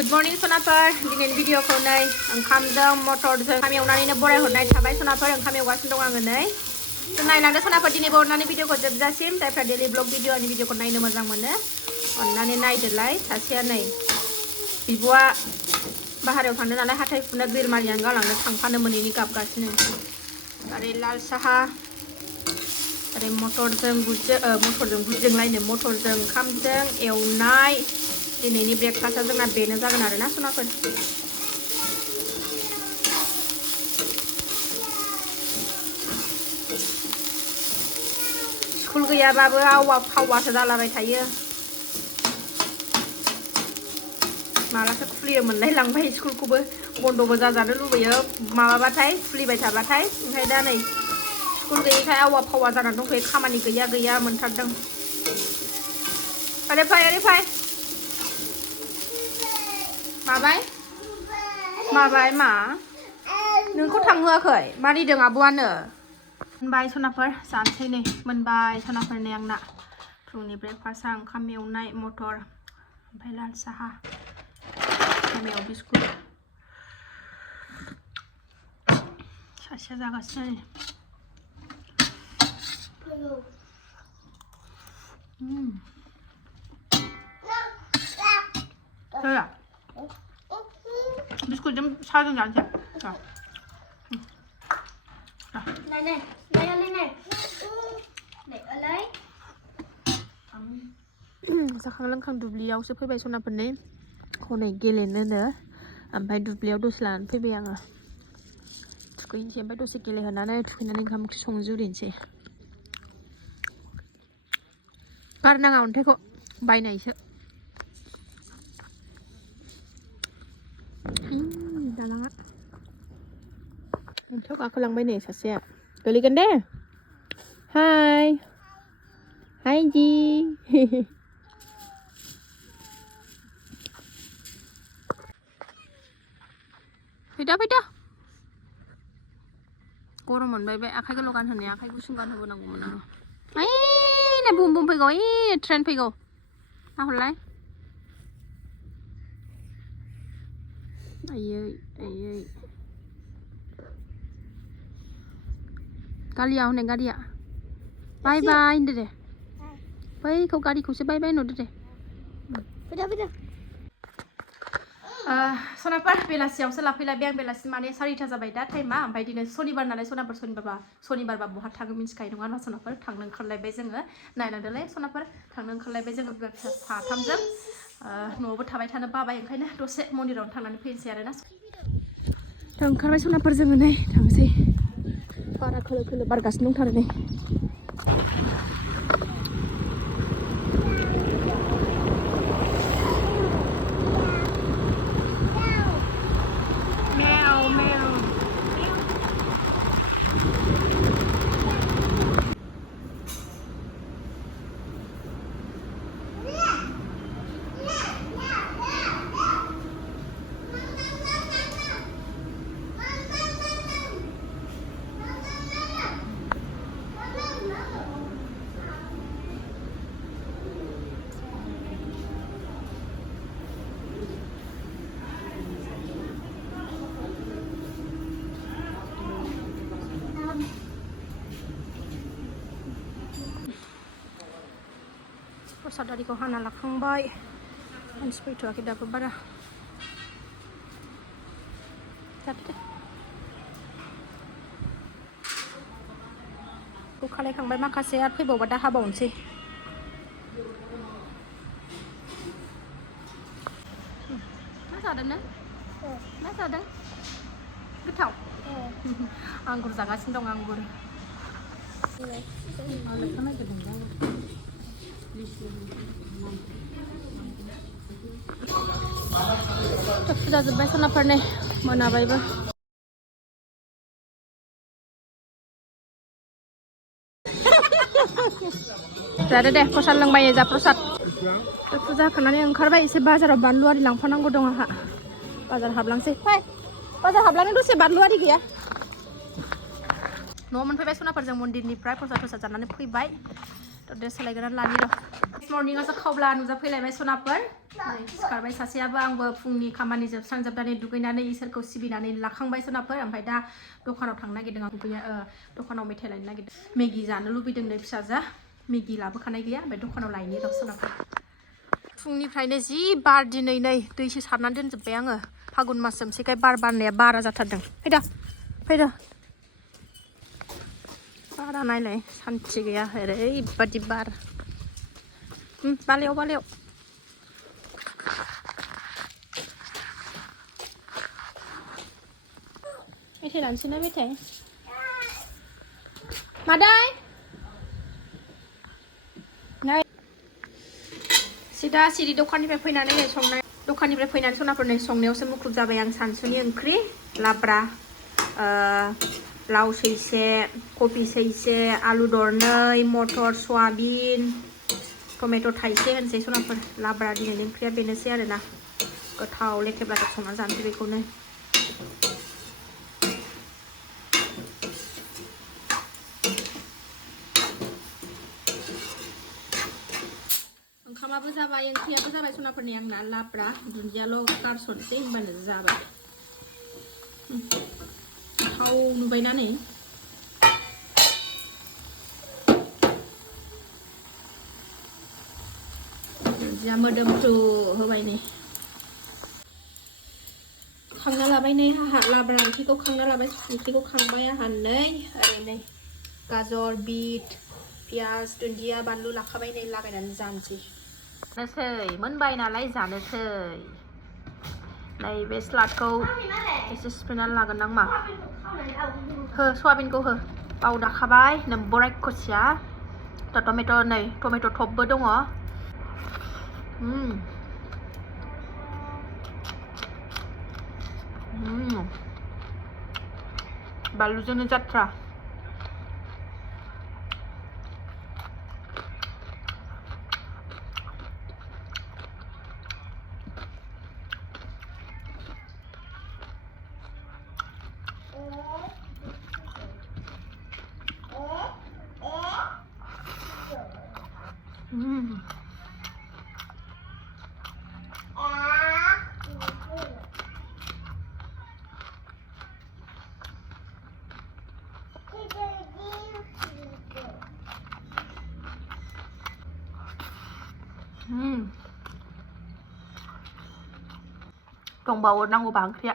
Good morning sonaफोर दिनैनि भिडिअखौ नै ओंखामजों मटरजों ओंखाम एवनानैनो बराय हरनाय थाबाय सोनाफोर ओंखाम एवगासिनो दं आङो नै जों नायलांदो सोनाफोर दिनै बरनानै भिडिअखौ जोबजासिम जायफ्रा डेलि ब्लग भिडिअनि भिडिअखौ नायनो मोजां मोनो अननानै नायदोलाय सासेया नै बिब'आ बाहेरायाव थांदों नालाय हाथाय फुनो बिरमारियानो गालांनो थांफानो मोनैनि गाबगासिनो ओरै लाल साहा ओरै मटरजों बुटजोंलायनो मटरजों ओंखामजों एवनाय दिनैनि ब्रेकफास्टआ जोंना बेनो जागोन आरोना सोनाफोर स्कुल गैयाबाबो आवा फावासो जालाबाय थायो मालासो खुलियोमोनलाय लांबाय स्कुलखौबो बन्द'बो जाजानो लुबैयो माबाबाथाय खुलिबाय थाबाथाय ओमफ्राय दा नै स्कुल गैयैखाय आवा फावा जानानै दंथ'यो खामानि गैया मोनथारदों ओरै फै माबाय मा नोंखौ थांहोआखै मारिदों आब'आनो मोनबाय सनाफोर जानोसै नै मोनबाय सनाफोर नै आंना फुंनि ब्रेकफास्टआ ओंखाम एवनाय मटर ओमफ्राय लाल साहा ओंखाम बिस्कुट सासेया जागासिनो नै बिस्कुटजों साहाजों जानोसै जाखां लोंखां दुब्लियावसो फैबाय सनाफोरनि हनै गेलेनोनो ओमफ्राय दुब्लियाव दसे लानानै फैबाय आङो थुखैनोसै ओमफ्राय दसे गेलेहोनानै थुखैनानै ओंखाम ओंख्रि संजुरिनोसै गारनाङा अन्थाइखौ बायनायसो दालाङा अन्थाइयाव गाखोलांबाय नै सासेया गोलैगोन दे हाय जी फैदा गरम मोनबाय बे आखाइ गोलाव गानहोनाया आखाइ गुसुं गानहोबोनांगौमोन आङो नै बुम फैगौ ट्रेन फैगौ नाहरलाय आयै गालिया हनै गारिया बाय होनदो दे बैखौ गारिखौसो बाय होनहरदो दे फैदा सनाफोर बेलासियावसो लाफैलायबाय आं बेलासि माने 4टा जाबाय दा टाइमा ओमफ्राय दिनै सनिबार नालाय सनिबारबा बहा थाङो मिन्थिखायो नङा होनबा सनाफोर थांनो ओंखारलायबाय जोङो नायलांदोलाय सनाफोर थांनो ओंखारलायबाय जोङो बिमा फिसा साथामजों न'आवबो थाबाय थानो बाबाय ओंखायनो दसे मन्दिरावनो थांनानै फैनोसै आरोना ओंखारबाय सनाफोर जोङो नै थांसै बारा खोलो बारगासिनो दंथारो नै प्रसाद आरिखौ हाना लाखांबाय मानसि फैथ'वाखै दाबो बारा जादो दे बेखौ खालायखांबाय माखासे आरो फैबावबा दा हाबावनोसै मा जादों नों मा जादों गोथाव आंगुर जागासिनो दं आंगुर फुजा जोब्बाय सनाफोर नै मोनाबायबो जादो दे प्रसाद लोंबाय जा प्रसाद फुजा होखांनानै ओंखारबाय एसे बाजाराव बानलु आरि लांफानांगौ दं आंहा बाजार हाबलांसै बाजार हाबलांनो दसे बानलु आरि गैया न'आव मोनफैबाय सनाफोर जों मन्दिरनिफ्राय प्रसाद जानानै फैबाय ड्रेस सोलायग्रोनानै लानि र' मर्निंआवसो खावब्ला नुजाफैलायबाय सनाफोर सिखारबाय सासेयाबो आंबो फुंनि खामानि जोबस्रांजोबनानै दुगैनानै इसोरखौ सिबिनानै लाखांबाय सनाफोर ओमफ्राय दा दखानाव थांनो नागिरदों आं दखानाव मेथाइ लायनो नागिरदों मेगि जानो लुबैदों नै फिसाजा मेगि लाबोखानाय गैया ओमफ्राय दखानाव लायनि र' सनाफोर फुंनिफ्रायनो जि बार दिनै नै दैसो सारनानै दोनजोब्बाय आङो फागुन मास जोबसैखाय बार बारनाया बारा जाथारदों फैदा बारा नायलाय सान्थि गैया ओरैबादि बार बालायाव मेथाइ लानोसै ना मेथाइ मादै नै सिदा सिरि दखाननिफ्राय फैनानै नै संनाय दखाननिफ्राय फैनानै सनाफोरनि संनायावसो मुखुब जाबाय आं सानसुनि ओंख्रि लाब्रा लाव सैसे कबि सैसे आलु दरनै मटर सयाबिन टमेट' थाइसे होनसै सनाफोर लाब्रा दिनैनि ओंख्रिया बेनोसै आरोना गोथाव लेथेब लाथेब संना जानोसै बेखौनो ओंखामाबो जाबाय ओंख्रियाबो जाबाय सनाफोरनि आंना लाब्रा दुन्दियाल' गारसनसै होनबानो जाबाय थाव नुबायना नै दुन्दिया मोदोमफ्रु होबाय नै खांना लाबाय नै आंहा लाब्रा ओंख्रिखौ खांना लाबाय ओंख्रिखौ खांबाय आंहा नै ओरै नै गाजर बिट पियाज दुन्दिया बानलु लाखाबाय नै लागायनानै जानोसै मोनबाय नालाय जानोसै नै बे स्लादखौ एसे सिफ्लेनानै लागोन आं मा हो सयाबिनखौ हो बावदाखाबाय नोम्बर रायखसिया टमेट' नै टमेट' टपबो दङ बानलुजोंनो जात्रा dongbawo naंगौबा ओंख्रिया